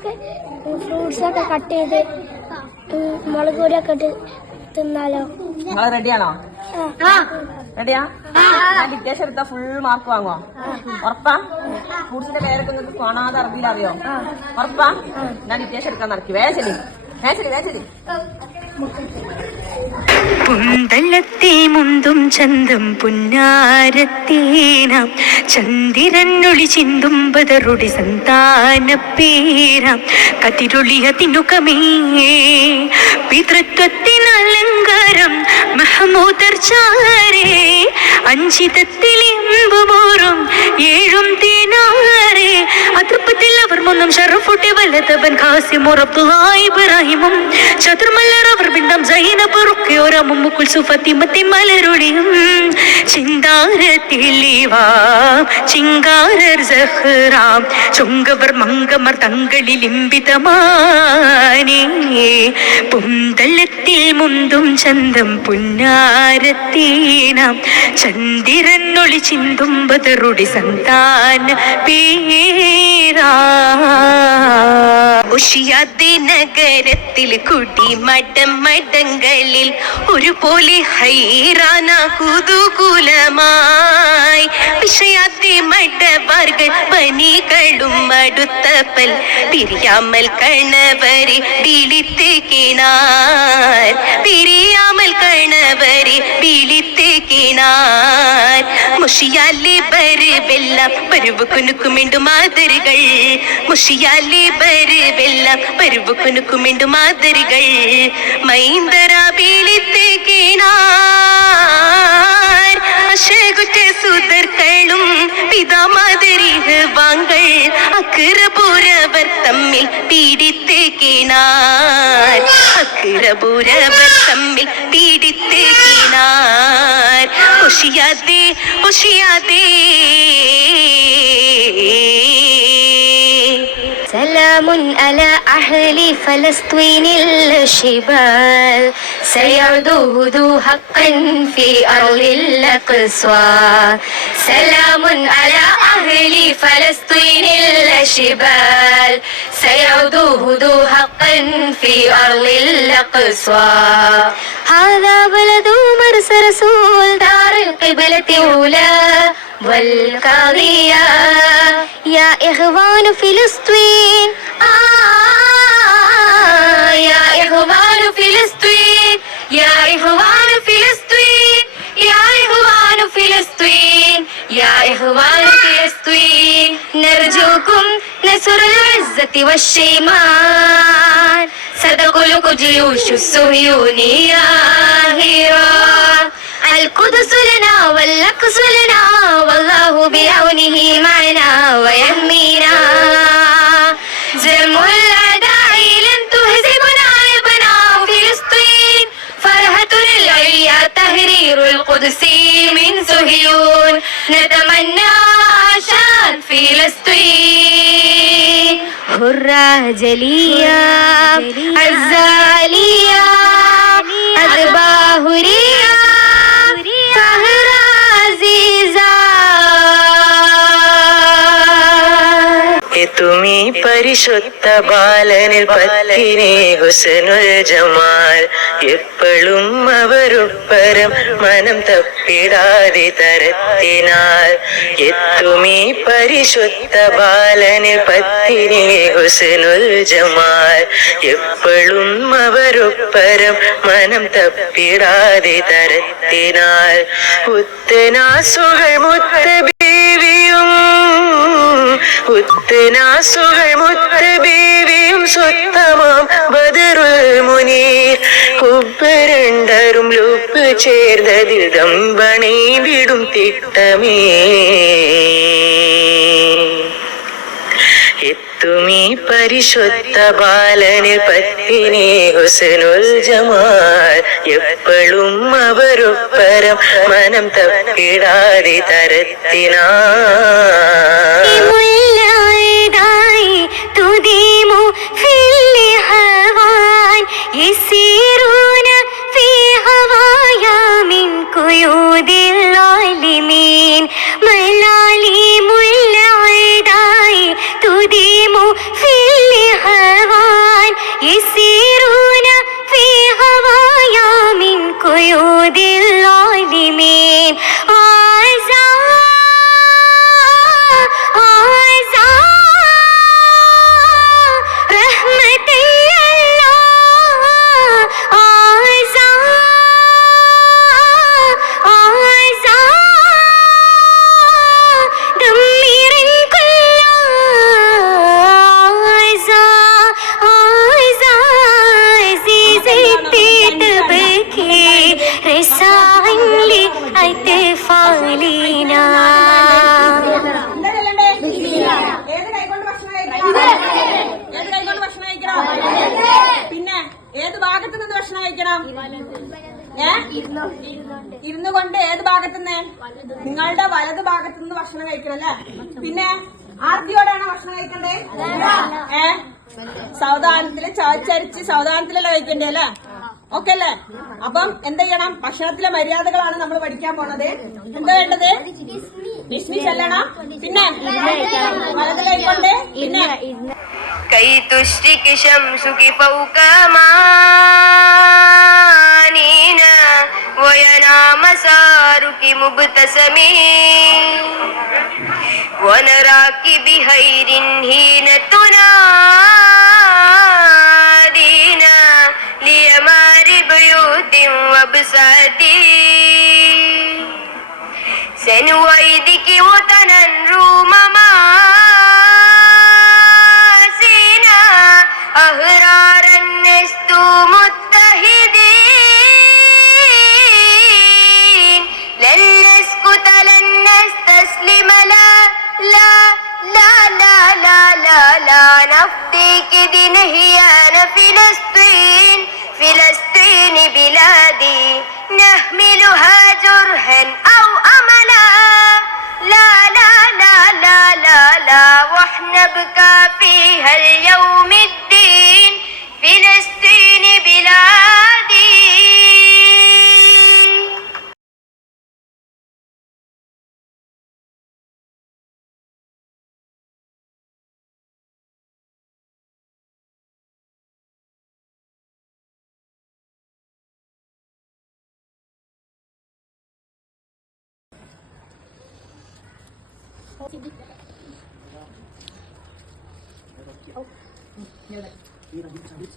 ഒക്കെ കട്ട് ചെയ്ത് മുളക് പൊടിയൊക്കെ ഇട്ട് തിന്നാലോ? നിങ്ങൾ റെഡിയാണോ ആ. റെഡിയാ എടുത്താ ഫുൾ മാർക്ക് വാങ്ങുമോ ഉറപ്പാ? ഫ്രൂട്ട്സിന്റെ പേരൊക്കെ നിങ്ങൾക്ക് കാണാതെ അറിയോ? ഉറപ്പാ? ഞാൻ ഡിറ്റേഷൻ എടുക്കാൻ നടക്കി. വേഗം വേഗം വേഗം പുന്തല്ലത്തെ മുന്തും ചന്തം പുന്നാരത്തേനാം. ചന്ദിരനൊളി ചിന്തും ബദറുടി സന്താന പേരാം കതിരൊളിയ തിനുകമേ പിതൃത്വത്തിനലങ്കാരം മഹമൂദർ ചാരേ. അഞ്ചിതത്തിൽ എമ്പുപോറും ഏഴും അതൃപ്പത്തിൽ അവർ ഷറഫുട്ടി വല്ലതവൻ ഖാസിമുർ അബ്ദുല്ലാഹ് ഇബ്രാഹിമും. ചതുർമല്ലർ അവർ പിണ്ടം സൈനബ് റുക്കിയോരമും മുക്കുൽ സുഫത്തിമത്തി മലരുളിയും. ചിന്താരത്തിലിവാ ചിങ്കാരർ സഹ്റാം. ചുങ്കവർ മങ്കമർ തങ്ങളിൽ ഇമ്പിതമാനേ പുന്തലത്തിൽ മുന്തും ചന്തം പുന്നാരത്തീനാം. ചന്ദിരനൊളി ചിന്തും ബദറുടി സന്താന പേരാ ഉഷിയാതെ നഗരത്തിൽ കുടി മഠങ്ങളിൽ മടങ്ങളിൽ ഒരുപോലെ ഹൈറാന കുതുകുലമായി വിഷയാത്തെ മടവാർകൾ പനികളും മടുത്തപ്പൽ പിരിയാമൽ കണവരെ വിളിത്തെ തിരിയാമൽ കണവരെ വിളിത്തെ മുഷിയാലി മുഷിയാലെ ബര് വെല്ലാം പരുവ് കുനുക്കുമിണ്ടു മാതരുകൾ. മുഷിയാലി ബര് വെല്ലാം പരുവ് കുനുക്കുമിണ്ടു മാതരുകൾ മൈന്ദര വിളിത്തെ കിണാർ അശകുറ്റ സുതർക്കളും പിതാമാതരിഹ് വാങ്കൾ അക്കിറപൂരവർ തമ്മിൽ പീഡിത്തെ കിണാർ അക്കിറപൂരവർ തമ്മിൽ പീഡിത്തെ കിണാർ ഒഷിയാതെ ഒഷിയാതെ سلام على أهل فلسطين الشبال سيعدو هدو حقا في أرض الأقصى. سلام على أهل فلسطين الشبال سيعدو هدو حقا في أرض الأقصى. هذا بلد مرسى رسول دار القبلة أولى والقاضية. يا إخوان فلسطين يا إخوان فلسطين نرجوكم نصر العزة والشيمان ستغلق جيوش الصهيونية هيرا. القدس لنا والأقصى لنا والله بعونه معنا ويهمينا. زم الأعداء لن تهزمنا يا بناء فلسطين فرحة العليا تحرير القدس من صهيون نتمنى عشان فلسطين. هرة جلية عزالية عالية പരിശുദ്ധ ബാലനിൽ പത്തിനെ ഹുസനുൽ ജമാൽ. എപ്പോഴും അവരുപ്പരം മനം തപ്പിടാതെ തരത്തിനാൽ. എത്തുമി പരിശുദ്ധ ബാലനിൽ പത്തിനെ ഹുസനുൽ ജമാൽ. എപ്പോഴും അവരുപ്പരം മനം തപ്പിടാതെ തരത്തിനാൽ. ഉത്തനാസുകൾ മുത്ത ബീവിയും ഉത്തനാസുകൾ മുത്ത ബീവിയും സ്വത്തമാം ബദറുൽ മുനീർ കുബരണ്ടരും ലുപ്പ് ചേർന്നതിടം വിടും തിട്ടമേ. എത്തുമീ പരിശുദ്ധ ബാലന് പത്തിനെ ഹുസനുൽ ജമാൽ. എപ്പോഴും അവരൊപ്പരം മനം തപ്പിടാതെ തരത്തിനാ. ഫലീന. ഏത് കൈകൊണ്ട് ഭക്ഷണം ഏത് കൈകൊണ്ട് ഭക്ഷണം കഴിക്കണം പിന്നെ ഏത് ഭാഗത്ത് നിന്ന് ഭക്ഷണം കഴിക്കണം? ഏ? ഇരുന്നു കൊണ്ട് ഏത് ഭാഗത്തുനിന്ന്? നിങ്ങളുടെ വലത് ഭാഗത്തു നിന്ന് ഭക്ഷണം കഴിക്കണം അല്ലേ? പിന്നെ ആർത്തിയോടാണ് ഭക്ഷണം കഴിക്കണ്ടേ ഏ? സൗദാനത്തിൽ ചവച്ചരിച്ച് സൗദാനത്തിലല്ലേ കഴിക്കണ്ടേ അല്ലേ? ഓക്കെ അല്ലേ? അപ്പം എന്ത് ചെയ്യണം? ഭക്ഷണത്തിലെ മര്യാദകളാണ് നമ്മൾ പഠിക്കാൻ പോണത്. എന്താ വേണ്ടത്? വിസ്മി ചെല്ലണം. പിന്നെ വലത് കൈക്കൊണ്ട് പിന്നെ കൈ തുഷ്ടിക്ക് ശംസുഖി ഫൗകമാനീന വയനാമ മുബുത സമീ വനരാക്കി ബിഹൈരിൻ തുനാ وبساتين سنويدك وطنا روم ماسينا أهرارا نست متحدين لن نسكت لن نستسلم. لا لا لا لا لا لا لا نفديك بنهيان فلسطين فلسطين بلادي نهملها جرها เดี๋ยอะเลยมีอะไรดิบ